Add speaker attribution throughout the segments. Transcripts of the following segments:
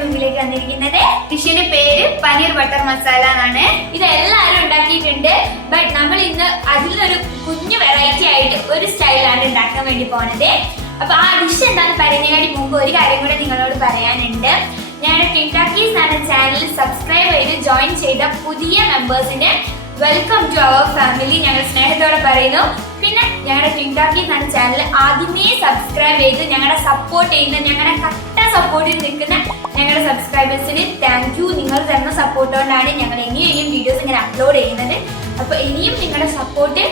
Speaker 1: മുമ്പിലേക്ക് വന്നിരിക്കുന്നത്. ഡിഷിന്റെ പേര് പനീർ ബട്ടർ മസാല എന്നാണ്. ഇത് എല്ലാവരും ഉണ്ടാക്കിയിട്ടുണ്ട്. ബട്ട് നമ്മൾ ഇന്ന് അതിൽ നിന്നൊരു കുഞ്ഞു വെറൈറ്റി ആയിട്ട് ഒരു സ്റ്റൈലാണ് ഉണ്ടാക്കാൻ വേണ്ടി പോണത്. അപ്പൊ ആ ഡിഷ് എന്താണെന്ന് പറയുന്നതിനായിട്ട് മുമ്പ് ഒരു കാര്യം കൂടെ നിങ്ങളോട് പറയാനുണ്ട്. ഞങ്ങളുടെ ടിൻടാക്കീസ് എന്ന ചാനൽ സബ്സ്ക്രൈബ് ചെയ്ത് ജോയിൻ ചെയ്ത പുതിയ മെമ്പേഴ്സിന്റെ വെൽക്കം ടു അവർ ഫാമിലി ഞങ്ങൾ സ്നേഹത്തോടെ പറയുന്നു. പിന്നെ ഞങ്ങളുടെ ടിൻടാക്കി എന്ന ചാനൽ ആദ്യമേ സബ്സ്ക്രൈബ് ചെയ്ത് ഞങ്ങളെ സപ്പോർട്ട് ചെയ്യുന്ന ഞങ്ങളുടെ കട്ട സപ്പോർട്ടിൽ നിൽക്കുന്ന ഞങ്ങളുടെ സബ്സ്ക്രൈബേഴ്സിന് താങ്ക് യു നിങ്ങൾ തരുന്ന സപ്പോർട്ട് കൊണ്ടാണ് ഞങ്ങൾ ഇനിയും ഇനിയും വീഡിയോസ് ഇങ്ങനെ അപ്ലോഡ് ചെയ്യുന്നത്. അപ്പോൾ ഇനിയും നിങ്ങളുടെ സപ്പോർട്ട്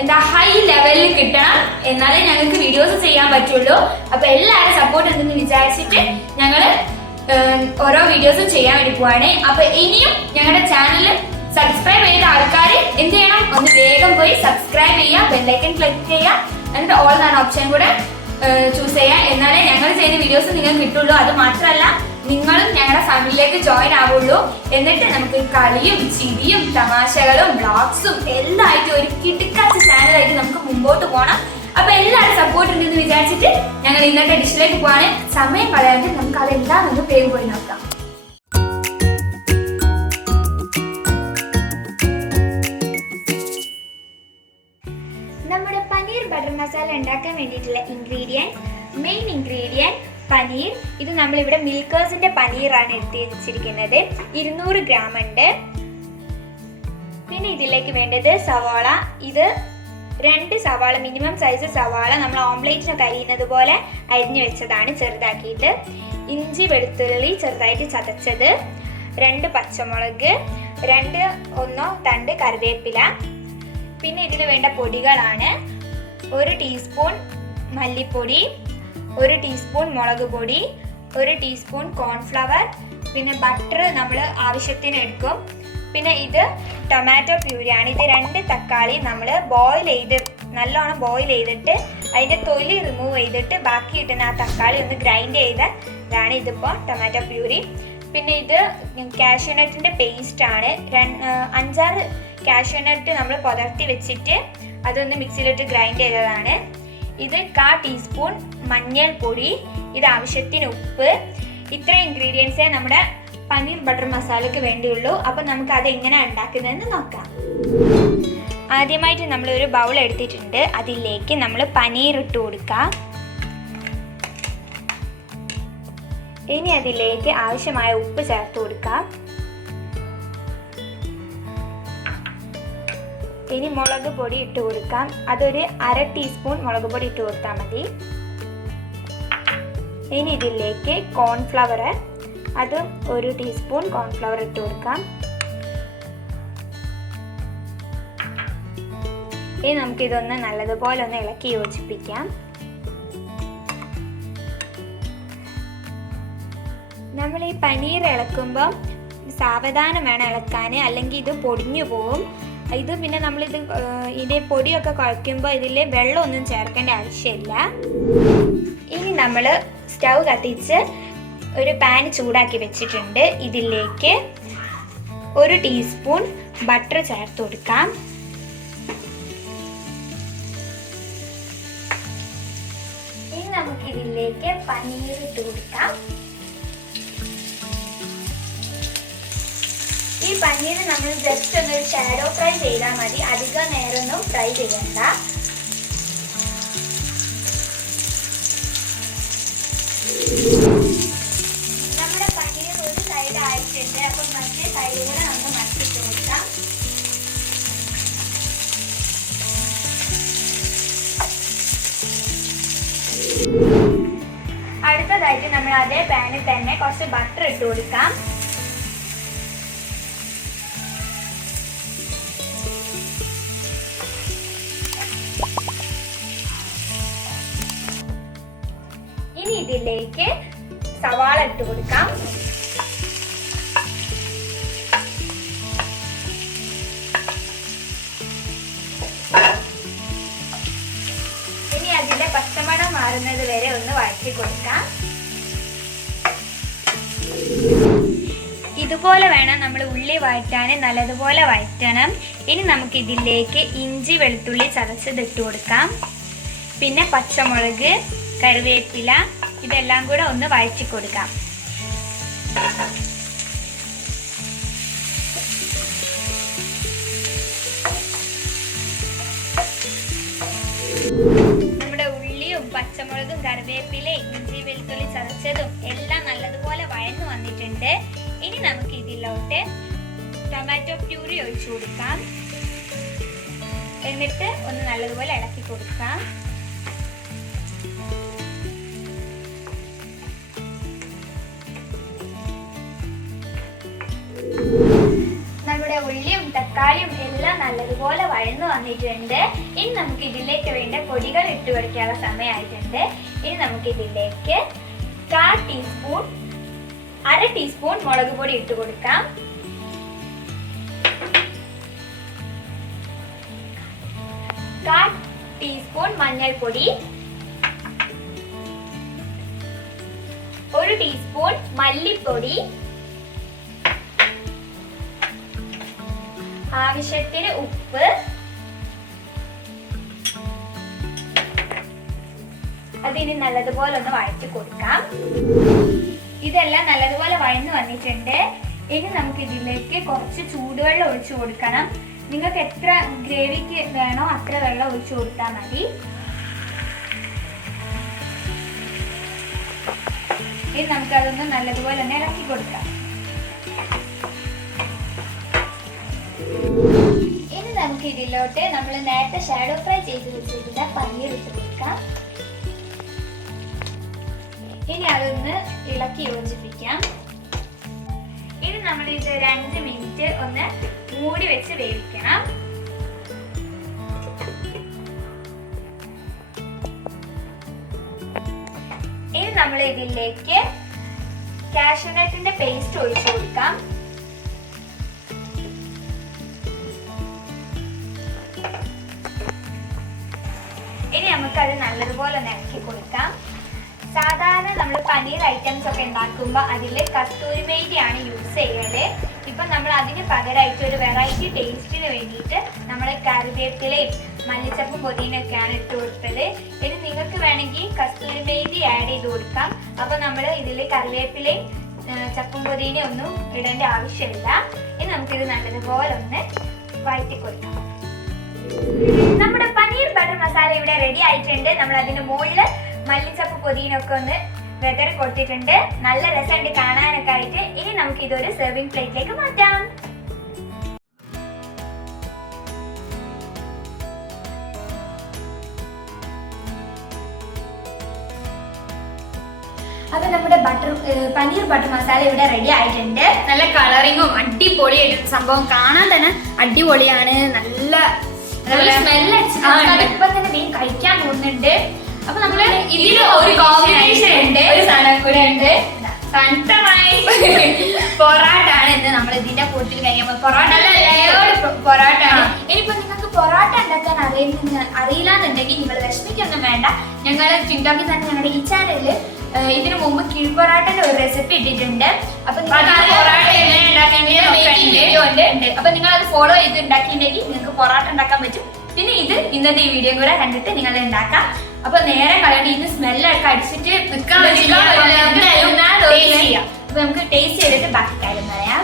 Speaker 1: എന്താ ഹൈ ലെവലിൽ കിട്ടണം എന്നാലേ ഞങ്ങൾക്ക് വീഡിയോസ് ചെയ്യാൻ പറ്റുള്ളൂ. അപ്പൊ എല്ലാവരും സപ്പോർട്ട് ഉണ്ടെന്ന് വിചാരിച്ചിട്ട് ഞങ്ങൾ ഓരോ വീഡിയോസും ചെയ്യാൻ വേണ്ടി പോവാണ്. അപ്പൊ ഇനിയും ഞങ്ങളുടെ ചാനൽ സബ്സ്ക്രൈബ് ചെയ്ത ആൾക്കാർ എന്ത് ചെയ്യണം? ഒന്ന് വേഗം പോയി സബ്സ്ക്രൈബ് ചെയ്യുക ബെല്ലൈക്കൺ ക്ലിക്ക് ചെയ്യുക. എന്നിട്ട് ഓൾ എന്ന ഓപ്ഷൻ കൂടെ ചൂസ് ചെയ്യുക എന്നാലേ ഞങ്ങൾ ചെയ്യുന്ന വീഡിയോസ് നിങ്ങൾക്ക് കിട്ടുള്ളൂ. അത് മാത്രമല്ല നിങ്ങളും ഞങ്ങളുടെ ഫാമിലിയിലേക്ക് ജോയിൻ ആവുള്ളൂ. എന്നിട്ട് നമുക്ക് കളിയും ചിരിയും തമാശകളും ബ്ലോഗ്സും എല്ലാം ആയിട്ട് ഒരു കിടുക്കാച്ച ചാനലായിട്ട് നമുക്ക് മുമ്പോട്ട് പോകണം അപ്പൊ എല്ലാവരും സപ്പോർട്ട് ഉണ്ടെന്ന് വിചാരിച്ചിട്ട് ഞങ്ങൾ ഇന്നത്തെ ഡിഷിലേക്ക് പോവാണ്. സമയം കളയാണ്ട് നമുക്ക് അതെല്ലാം ഒന്ന് പേര് പോയി നോക്കാം. നമ്മുടെ പനീർ ബട്ടർ മസാല ഉണ്ടാക്കാൻ വേണ്ടിയിട്ടുള്ള ഇൻഗ്രീഡിയന്റ് മെയിൻ ഇൻഗ്രീഡിയന്റ് പനീർ. ഇത് നമ്മളിവിടെ മിൽക്കേഴ്സിന്റെ പനീറാണ് എടുത്ത് വെച്ചിരിക്കുന്നത്. ഇരുന്നൂറ് ഗ്രാം ഉണ്ട്. പിന്നെ ഇതിലേക്ക് വേണ്ടത് സവാള. ഇത് രണ്ട് സവാള മിനിമം സൈസ് സവാള നമ്മൾ ഓംലേറ്റിനൊക്കെ അരിയുന്നത് പോലെ അരിഞ്ഞു വെച്ചതാണ് ചെറുതാക്കിയിട്ട്. ഇഞ്ചി വെളുത്തുള്ളി ചെറുതായിട്ട് ചതച്ചത്. രണ്ട് പച്ചമുളക്. രണ്ട് ഒന്നോ തണ്ട് കറിവേപ്പില. പിന്നെ ഇതിന് വേണ്ട പൊടികളാണ് ഒരു ടീസ്പൂൺ മല്ലിപ്പൊടി ഒരു ടീസ്പൂൺ മുളക് പൊടി ഒരു ടീസ്പൂൺ കോൺഫ്ലവർ പിന്നെ ബട്ടർ നമ്മൾ ആവശ്യത്തിന് എടുക്കും. പിന്നെ ഇത് ടൊമാറ്റോ പ്യൂരിയാണ്. ഇത് രണ്ട് തക്കാളി നമ്മൾ ബോയിൽ ചെയ്ത് നല്ലോണം ബോയിൽ ചെയ്തിട്ട് അതിന്റെ തൊലി റിമൂവ് ചെയ്തിട്ട് ബാക്കി കിട്ടുന്ന ആ തക്കാളി ഒന്ന് ഗ്രൈൻഡ് ചെയ്തതാണ് ഇതിപ്പോൾ ടൊമാറ്റോ പ്യൂരി. പിന്നെ ഇത് കാഷ്യൂനട്ടിന്റെ ആണ്. അഞ്ചാറ് കാഷ്യൂനട്ട് നമ്മൾ പുതർത്തി വെച്ചിട്ട് അതൊന്ന് മിക്സിയിലിട്ട് ഗ്രൈൻഡ് ചെയ്തതാണ്. ഇത് കാ ടീസ്പൂൺ മഞ്ഞൾപ്പൊടി ഇത് ആവശ്യത്തിന് ഉപ്പ്. ഇത്ര ഇൻഗ്രീഡിയൻസേ നമ്മുടെ പനീർ ബട്ടർ മസാലയ്ക്ക് വേണ്ടിയുള്ളൂ. അപ്പം നമുക്ക് അത് എങ്ങനെയാണ് ഉണ്ടാക്കുന്നതെന്ന് നോക്കാം. ആദ്യമായിട്ട് നമ്മളൊരു ബൗൾ എടുത്തിട്ടുണ്ട്. അതിലേക്ക് നമ്മൾ പനീർ ഇട്ട് കൊടുക്കാം. ഇനി അതിലേക്ക് ആവശ്യമായ ഉപ്പ് ചേർത്ത് കൊടുക്കാം. ഇനി മുളക് പൊടി ഇട്ട് കൊടുക്കാം. അതൊരു അര ടീസ്പൂൺ മുളക് പൊടി ഇട്ട് കൊടുത്താൽ മതി. ഇനി ഇതിലേക്ക് കോൺഫ്ലവർ അതും ഒരു ടീസ്പൂൺ കോൺഫ്ലവർ ഇട്ട് കൊടുക്കാം. ഇനി നമുക്കിതൊന്ന് നല്ലതുപോലെ ഒന്ന് ഇളക്കി യോജിപ്പിക്കാം. നമ്മൾ ഈ പനീർ ഇളക്കുമ്പോൾ സാവധാനം വേണം ഇളക്കാൻ അല്ലെങ്കിൽ ഇത് പൊടിഞ്ഞു പോവും. ഇത് പിന്നെ നമ്മളിത് ഇത് ഇതിന്റെ പൊടിയൊക്കെ കുഴയ്ക്കുമ്പോൾ ഇതിൽ വെള്ളമൊന്നും ചേർക്കേണ്ട ആവശ്യമില്ല. ഇനി നമ്മൾ സ്റ്റൗ കത്തിച്ച് ഒരു പാൻ ചൂടാക്കി വെച്ചിട്ടുണ്ട്. ഇതിലേക്ക് ഒരു ടീസ്പൂൺ ബട്ടർ ചേർത്ത് കൊടുക്കാം. ഇനി നമുക്കിതിലേക്ക് പനീർ ഇട്ട് കൊടുക്കാം. പനീർ നമ്മൾ ജസ്റ്റ് ഒന്ന് ഷാഡോ ഫ്രൈ ചെയ്താൽ മതി. അധികം നേരമൊന്നും ഫ്രൈ ചെയ്യണ്ട. നമ്മുടെ പനീർ ഒരു സൈഡ് ആയിട്ടുണ്ട്. അപ്പം മറ്റേ സൈഡ് കൂടെ നമുക്ക് മറ്റിട്ട് കൊടുക്കാം അടുത്തതായിട്ട് നമ്മൾ അതേ പാനിൽ തന്നെ കുറച്ച് ബട്ടർ ഇട്ട് കൊടുക്കാം. ഇതിലേക്ക് സവാള ഇട്ട് കൊടുക്കാം. ഇനി അതിന്റെ പച്ചമണം മാറുന്നത് വരെ ഒന്ന് വഴറ്റി കൊടുക്കാം. ഇതുപോലെ വേണം നമ്മൾ ഉള്ളി വഴറ്റാൻ നല്ലതുപോലെ വഴറ്റണം. ഇനി നമുക്ക് ഇതിലേക്ക് ഇഞ്ചി വെളുത്തുള്ളി ചതച്ചത് ഇട്ട് കൊടുക്കാം. പിന്നെ പച്ചമുളക് കറിവേപ്പില ഇതെല്ലാം കൂടെ ഒന്ന് വഴച്ചു കൊടുക്കാം. നമ്മുടെ ഉള്ളിയും പച്ചമുളകും കറിവേപ്പിലയും ഇഞ്ചി വെളുത്തുള്ളി ചതച്ചതും എല്ലാം നല്ലതുപോലെ വഴന്നു വന്നിട്ടുണ്ട്. ഇനി നമുക്ക് ഇതിലോട്ട് ടൊമാറ്റോ പ്യൂരി ഒഴിച്ചു കൊടുക്കാം. എന്നിട്ട് ഒന്ന് നല്ലതുപോലെ ഇളക്കി കൊടുക്കാം. നമ്മുടെ ഉള്ളിയും തക്കാളിയും എല്ലാം നല്ലതുപോലെ വഴന്നു വന്നിട്ടുണ്ട്. ഇനി നമുക്ക് ഇതിലേക്ക് വേണ്ട പൊടികൾ ഇട്ട് കൊടുക്കാനുള്ള സമയമായിട്ടുണ്ട്. ഇനി നമുക്ക് ഇതിലേക്ക് കാ ടീസ്പൂൺ അര ടീസ്പൂൺ മുളക് പൊടി ഇട്ട് കൊടുക്കാം. കാ ടീസ്പൂൺ മഞ്ഞൾപ്പൊടി. ഒരു ടീസ്പൂൺ മല്ലിപ്പൊടി. ആവശ്യത്തിന് ഉപ്പ്. അതിന് നല്ലതുപോലെ ഒന്ന് വഴറ്റി കൊടുക്കാം. ഇതെല്ലാം നല്ലതുപോലെ വഴന്നു വന്നിട്ടുണ്ട്. ഇനി നമുക്ക് ഇതിലേക്ക് കുറച്ച് ചൂടുവെള്ളം ഒഴിച്ചു കൊടുക്കണം. നിങ്ങൾക്ക് എത്ര ഗ്രേവിക്ക് വേണോ അത്ര വെള്ളം ഒഴിച്ചു കൊടുത്താൽ മതി. ഇനി നമുക്കതൊന്ന് നല്ലതുപോലെ ഒന്ന് കൊടുക്കാം. ഇനി നമുക്ക് ഇതിലോട്ട് നമ്മൾ നേരത്തെ ഷാഡോ ഫ്രൈ ചെയ്ത് വെച്ചിരുന്ന പനീർ ഇട്ട് ഇനി അതൊന്ന് ഇളക്കി യോജിപ്പിക്കാം. ഇനി നമ്മൾ ഇത് അഞ്ച് മിനിറ്റ് ഒന്ന് മൂടി വെച്ച് വേവിക്കണം. ഇനി നമ്മൾ ഇതിലേക്ക് കാഷ്യൂനട്ടിന്റെ പേസ്റ്റ് ഒഴിച്ചു കൊടുക്കാം. ഇനി നമുക്ക് അത് നല്ലതുപോലെ ഒന്ന് കൊടുക്കാം. സാധാരണ നമ്മൾ പനീർ ഐറ്റംസ് ഒക്കെ ഉണ്ടാക്കുമ്പോൾ അതിൽ കസ്തൂരി മേത്തിയാണ് യൂസ് ചെയ്യൽ. ഇപ്പം നമ്മൾ അതിന് പകരമായിട്ട് ഒരു വെറൈറ്റി ടേസ്റ്റിന് വേണ്ടിയിട്ട് നമ്മൾ കറിവേപ്പിലയും മല്ലിച്ചപ്പും പൊതിനൊക്കെയാണ് ഇട്ട് കൊടുത്തത്. ഇനി നിങ്ങൾക്ക് വേണമെങ്കിൽ കസ്തൂരി മേത്തി ആഡ് ചെയ്ത് കൊടുക്കാം. അപ്പോൾ നമ്മൾ ഇതിൽ കറിവേപ്പിലയും ചപ്പും പൊതിനയും ഒന്നും ഇടേണ്ട ആവശ്യമില്ല. ഇനി നമുക്കിത് നല്ലതുപോലെ ഒന്ന് വഴറ്റി കൊടുക്കാം. നമ്മുടെ പനീർ ബട്ടർ മസാല ഇവിടെ റെഡി ആയിട്ടുണ്ട്. നമ്മൾ അതിന്റെ മുകളിൽ മല്ലിച്ചപ്പ് പൊതിനൊക്കെ ഒന്ന് വെതറി കൊടുത്തിട്ടുണ്ട്. നല്ല രസമുണ്ട് കാണാനൊക്കെ ആയിട്ട്. ഇനി നമുക്ക് ഇതൊരു സെർവിങ് പ്ലേറ്റിലേക്ക് മാറ്റാം. അപ്പൊ നമ്മുടെ ബട്ടർ പനീർ ബട്ടർ മസാല ഇവിടെ റെഡി ആയിട്ടുണ്ട്.
Speaker 2: നല്ല കളറിങ്ങും അടിപൊളിയായിട്ട് സംഭവം കാണാൻ തന്നെ അടിപൊളിയാണ്. നല്ല
Speaker 1: ഇപ്പൊ തന്നെ മീൻ കഴിക്കാൻ പോകുന്നുണ്ട്. അപ്പൊ നമ്മൾ
Speaker 2: ഇതിൽ ഒരു കോമ്പിനേഷൻ ഉണ്ട്. ഒരു ഉണ്ട്. പൊറാട്ട ആണ് ഇന്ന് നമ്മൾ ഇതിന്റെ കൂട്ടത്തിൽ കഴിക്കാൻ പോകുന്നത്. പൊറാട്ട നല്ല ലെയേർഡ് പൊറാട്ട ആണ്
Speaker 1: ഇനിയിപ്പോ നിങ്ങൾക്ക് പൊറോട്ട ഉണ്ടാക്കാൻ അറിയുന്ന നിങ്ങൾ വിഷമിക്കൊന്നും വേണ്ട. ഞങ്ങൾ ടിക്ടോക്കിൽ തന്നെ ഞങ്ങളുടെ ഈ ചാനലിൽ ഇതിനു മുമ്പ് കിഴിപ്പൊറാട്ടന്റെ ഒരു റെസിപ്പി ഇട്ടിട്ടുണ്ട്. അപ്പൊ
Speaker 2: അപ്പൊ
Speaker 1: നിങ്ങൾ അത് ഫോളോ ചെയ്ത് ഉണ്ടാക്കിയിട്ടുണ്ടെങ്കിൽ നിങ്ങൾക്ക് പൊറോട്ട ഉണ്ടാക്കാൻ പറ്റും. പിന്നെ ഇത് ഇന്നത്തെ ഈ വീഡിയോ കൂടെ കണ്ടിട്ട് നിങ്ങൾ ഉണ്ടാക്കാം. അപ്പൊ നേരെ കളയണ്ട ഇന്ന് സ്മെല്ലൊക്കെ അടിച്ചിട്ട്. അപ്പൊ നമുക്ക് ടേസ്റ്റ് ചെയ്തിട്ട് ബാക്കി കാര്യം പറയാം.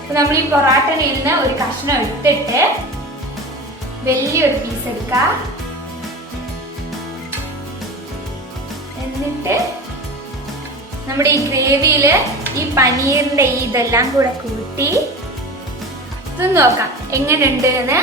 Speaker 1: അപ്പൊ നമ്മൾ ഈ പൊറാട്ടയിൽ ഇരുന്ന് ഒരു കഷ്ണം എടുത്തിട്ട് വലിയൊരു പീസ് എടുക്കാം. എന്നിട്ട് നമ്മുടെ ഈ ഗ്രേവിയിൽ ഈ പനീറിന്റെ ഇതെല്ലാം കൂടെ കൂട്ടി ഇത് നോക്കാം. എങ്ങനെയുണ്ട് എന്ന്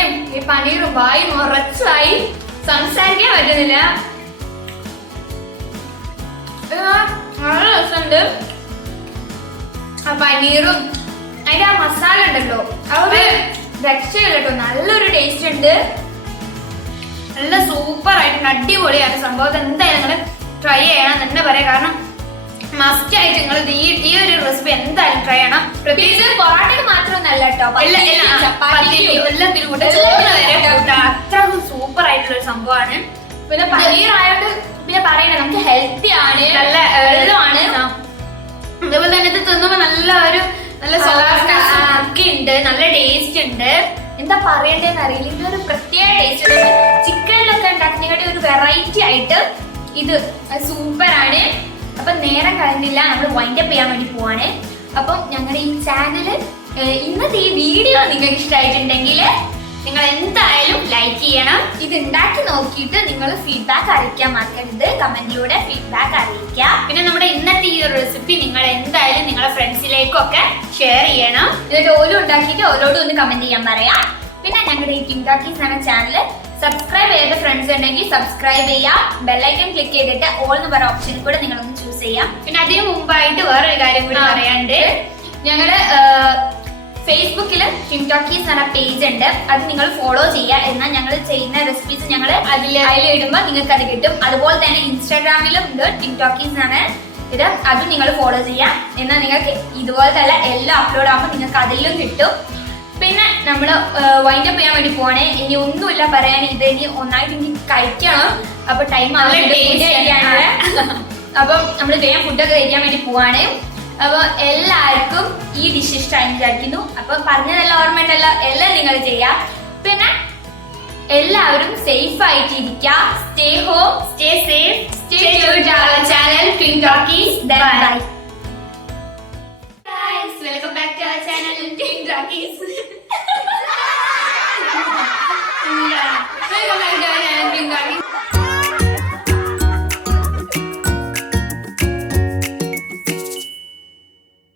Speaker 2: പൊറാട്ടയും ഈ പനീറും വായി ഉറച്ചായി സംസാരിക്കാൻ പറ്റുന്നില്ല. നല്ല രസമുണ്ട്. ആ പനീറും അതിന്റെ ആ മസാല ഉണ്ടല്ലോ. അതൊരു രക്ഷയില്ല കേട്ടോ. നല്ലൊരു ടേസ്റ്റ് ഉണ്ട്. നല്ല സൂപ്പർ ആയിട്ടുണ്ട് അടിപൊളിയാണ്. സംഭവം. എന്തായാലും നിങ്ങൾ ട്രൈ ചെയ്യണം എന്ന് തന്നെ പറയാം. കാരണം മസ്റ്റ് ആയിട്ട് നിങ്ങൾ ഈ ഈ ഒരു റെസിപ്പി എന്തായാലും ട്രൈ ചെയ്യണം. പ്രത്യേകിച്ച്
Speaker 1: പൊറാട്ടയ്ക്ക് മാത്രമൊന്നല്ല കേട്ടോ
Speaker 2: എല്ലാത്തിനും കൂടെ ചോറിന് വരെ കൂട്ടാം. സൂപ്പർ ആയിട്ടുള്ള ഒരു സംഭവമാണ്.
Speaker 1: പിന്നെ പനീർ ആയതുകൊണ്ട് പിന്നെ പറയണേ നമുക്ക് ഹെൽത്തി ആണ്
Speaker 2: നല്ല, എളുപ്പമാണ്
Speaker 1: വെള്ളമാണ്
Speaker 2: അതേപോലെ തന്നെ ഇത് തിന്നുമ്പോ നല്ല ഒരു നല്ല softness
Speaker 1: ഉണ്ട് നല്ല ടേസ്റ്റ് ഉണ്ട്. എന്താ പറയണ്ടേന്ന് അറിയില്ല. ഇതൊരു പ്രത്യേക ടേസ്റ്റ് ചിക്കനിലൊക്കെ ഉണ്ടാക്കുന്നതിന്റെ ഒരു വെറൈറ്റി ആയിട്ട് ഇത് സൂപ്പർ ആണ്. അപ്പൊ നേരം കളഞ്ഞില്ല നമ്മൾ വൈൻഡപ്പ് ചെയ്യാൻ വേണ്ടി പോവാണ്. അപ്പം ഞങ്ങളുടെ ഈ ചാനൽ ഇന്നത്തെ ഈ വീഡിയോ നിങ്ങൾക്ക് ഇഷ്ടമായിട്ടുണ്ടെങ്കിൽ നിങ്ങൾ എന്തായാലും ലൈക്ക് ചെയ്യണം. ഇത് ഉണ്ടാക്കി നോക്കിയിട്ട് നിങ്ങൾ ഫീഡ്ബാക്ക് അറിയിക്കാൻ മറക്കരുത്. കമന്റിലൂടെ ഫീഡ്ബാക്ക് അറിയിക്കുക. പിന്നെ നമ്മുടെ ഇന്നത്തെ ഈ റെസിപ്പി നിങ്ങൾ എന്തായാലും നിങ്ങളുടെ ഫ്രണ്ട്സിലേക്കൊക്കെ ഷെയർ ചെയ്യണം. എന്നിട്ട് ഓരോ ഉണ്ടാക്കിയിട്ട് ഓരോടും ഒന്ന് കമന്റ് ചെയ്യാൻ പറയാം. പിന്നെ ഞങ്ങളുടെ ഈ ടിംടാക്കീസ് എന്ന ചാനൽ സബ്സ്ക്രൈബ് ചെയ്ത ഫ്രണ്ട്സ് ഉണ്ടെങ്കിൽ സബ്സ്ക്രൈബ് ചെയ്യാം. ബെല്ലൈക്കൺ ക്ലിക്ക് ചെയ്തിട്ട് ഓൾ എന്ന് പറയുന്ന ഓപ്ഷൻ കൂടെ നിങ്ങളൊന്ന് ചൂസ് ചെയ്യാം. പിന്നെ അതിന് മുമ്പായിട്ട് വേറൊരു കാര്യം കൂടി. പറയാണ്ട് ഞങ്ങൾ ഫേസ്ബുക്കിൽ ടിംടോക്കീസ് എന്ന പേജ് ഉണ്ട്. അത് നിങ്ങൾ ഫോളോ ചെയ്യുക. എന്നാൽ ഞങ്ങൾ ചെയ്യുന്ന റെസിപ്പീസ് ഞങ്ങൾ അതിൽ അതിൽ ഇടുമ്പോൾ നിങ്ങൾക്ക് അത് കിട്ടും. അതുപോലെ തന്നെ ഇൻസ്റ്റാഗ്രാമിലും ഉണ്ട് ടിംടോക്കീസ് ആണ് ഇത്. അതും നിങ്ങൾ ഫോളോ ചെയ്യാം. എന്നാൽ നിങ്ങൾക്ക് ഇതുപോലെ തന്നെ എല്ലാം അപ്ലോഡ് ആകുമ്പോൾ നിങ്ങൾക്ക് അതിലും കിട്ടും. പിന്നെ നമ്മൾ വൈൻഡപ്പ് ചെയ്യാൻ വേണ്ടി പോവാണേ. ഇനി ഒന്നുമില്ല പറയാൻ. ഇത് ഇനി ഒന്നായിട്ട് ഇനി കഴിക്കണം. അപ്പൊ ടൈം
Speaker 2: ആണ്.
Speaker 1: അപ്പം നമ്മൾ വേഗം ഫുഡൊക്കെ കഴിക്കാൻ വേണ്ടി പോവാണ്. അപ്പൊ എല്ലാവർക്കും ഈ ഡിഷ് ഇഷ്ടമായി വിചാരിക്കുന്നു. അപ്പൊ പറഞ്ഞതെല്ലാം ഓർമ്മയുണ്ടല്ലോ. എല്ലാം നിങ്ങൾ ചെയ്യാം. പിന്നെ എല്ലാവരും സേഫ് ആയിട്ട് ഇരിക്കുക stay home stay safe stay channel twin talkies bye twin talkies welcome back to our channel twin talkies